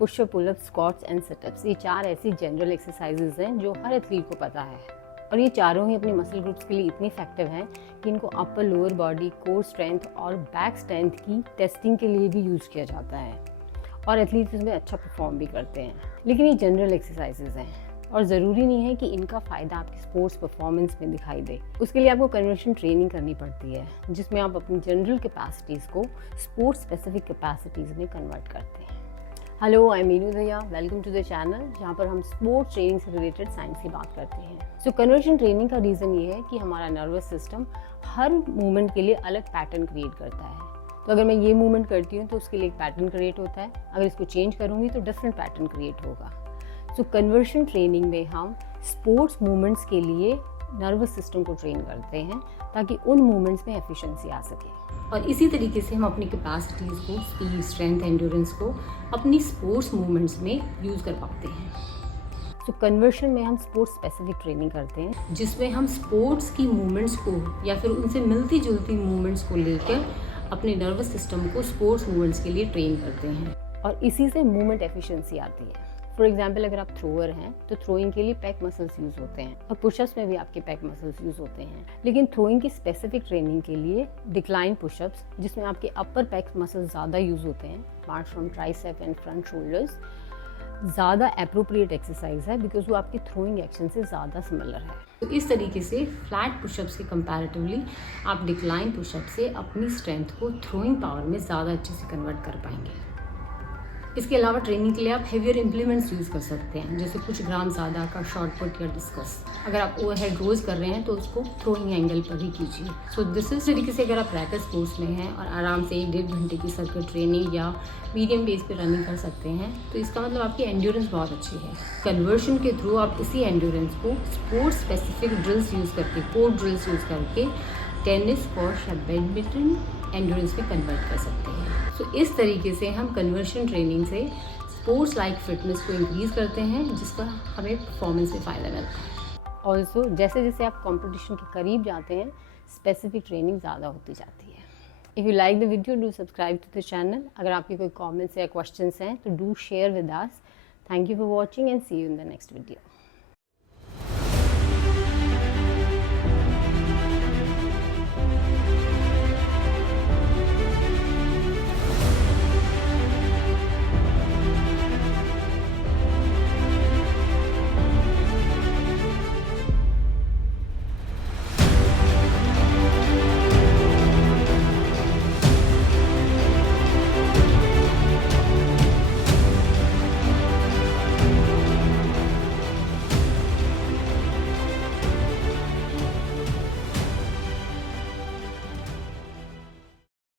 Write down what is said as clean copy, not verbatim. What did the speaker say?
Pushup, pullup, squats and situps, ये 4 ऐसी general exercises हैं जो हर एथलीट को पता है और ये चारों ही अपनी मसल ग्रुप्स के लिए इतनी इफेक्टिव हैं कि इनको upper lower body, core strength और बैक स्ट्रेंथ की टेस्टिंग के लिए भी यूज़ किया जाता है और एथलीट्स इसमें अच्छा परफॉर्म भी करते हैं। लेकिन ये जनरल एक्सरसाइजेज हैं और ज़रूरी नहीं है कि इनका फ़ायदा आपकी स्पोर्ट्स परफॉर्मेंस में दिखाई दे। उसके लिए आपको कन्वर्शन ट्रेनिंग करनी पड़ती है जिसमें आप अपनी जनरल कैपेसिटीज़ को स्पोर्ट्स स्पेसिफिक कैपेसिटीज़ में कन्वर्ट करते हैं। Hello, I am Meenu Dahiya, welcome to the channel जहाँ पर हम स्पोर्ट्स ट्रेनिंग से रिलेटेड साइंस की बात करते हैं। सो कन्वर्शन ट्रेनिंग का रीज़न ये है कि हमारा नर्वस सिस्टम हर मूवमेंट के लिए अलग पैटर्न क्रिएट करता है। तो अगर मैं ये मूवमेंट करती हूँ तो उसके लिए एक पैटर्न क्रिएट होता है, अगर इसको चेंज करूँगी तो डिफरेंट पैटर्न क्रिएट होगा। सो कन्वर्शन ट्रेनिंग में हम स्पोर्ट्स मूवमेंट्स के लिए नर्वस सिस्टम को ट्रेन करते हैं ताकि उन मूवमेंट्स में एफिशिएंसी आ सके और इसी तरीके से हम अपनी कैपेसिटीज़ को, स्पीड, स्ट्रेंथ, एंड्योरेंस को अपनी स्पोर्ट्स मूवमेंट्स में यूज़ कर पाते हैं। तो कन्वर्शन में हम स्पोर्ट्स स्पेसिफिक ट्रेनिंग करते हैं जिसमें हम स्पोर्ट्स की मूवमेंट्स को या फिर उनसे मिलती जुलती मूवमेंट्स को लेकर अपने नर्वस सिस्टम को स्पोर्ट्स मूवमेंट्स के लिए ट्रेन करते हैं और इसी से मूवमेंट एफिशिएंसी आती है। फॉर एग्जाम्पल, अगर आप थ्रोअर हैं तो थ्रोइंग के लिए पैक मसल्स यूज़ होते हैं और पुशअप्स में भी आपके पैक मसल्स यूज़ होते हैं। लेकिन थ्रोइंग की स्पेसिफिक ट्रेनिंग के लिए डिक्लाइन पुशअप्स, जिसमें आपके अपर पैक मसल्स ज़्यादा यूज़ होते हैं, march from tricep and front shoulders, ज़्यादा अप्रोप्रिएट एक्सरसाइज है बिकॉज वो आपकी थ्रोइंग एक्शन से ज़्यादा सिमिलर है। तो इस तरीके से फ्लैट पुशअप्स के कंपैरेटिवली आप डिक्लाइन पुशअप से अपनी स्ट्रेंथ को थ्रोइंग पावर में ज़्यादा अच्छे से कन्वर्ट कर पाएंगे। इसके अलावा ट्रेनिंग के लिए आप हेवियर इम्प्लीमेंट्स यूज़ कर सकते हैं, जैसे कुछ ग्राम ज़्यादा का शॉर्ट पुट या डिस्कस। अगर आप ओवरहेड रोज कर रहे हैं तो उसको थ्रोइंग एंगल पर ही कीजिए। सो दिस इस तरीके से अगर आप रैकेट स्पोर्ट्स में हैं और आराम से 1-1.5 घंटे की सर्किट ट्रेनिंग या मीडियम बेस पे रनिंग कर सकते हैं तो इसका मतलब आपकी एंड्योरेंस बहुत अच्छी है। कन्वर्शन के थ्रू आप इसी एंड्योरेंस को स्पोर्ट्स स्पेसिफिक ड्रिल्स यूज़ करके, कोर ड्रिल्स यूज़ करके टेनिस, स्क्वॉश या बैडमिंटन एंड्योरेंस में कन्वर्ट कर सकते हैं। तो इस तरीके से हम कन्वर्शन ट्रेनिंग से स्पोर्ट्स लाइक फिटनेस को इंक्रीज़ करते हैं जिसका हमें परफॉर्मेंस में फ़ायदा मिलता है। ऑल्सो जैसे जैसे आप कंपटीशन के करीब जाते हैं स्पेसिफिक ट्रेनिंग ज़्यादा होती जाती है। If you like the video, do subscribe to the channel. अगर आपके कोई कमेंट्स या क्वेश्चंस हैं तो do share with us. Thank you for watching and see you in the next video.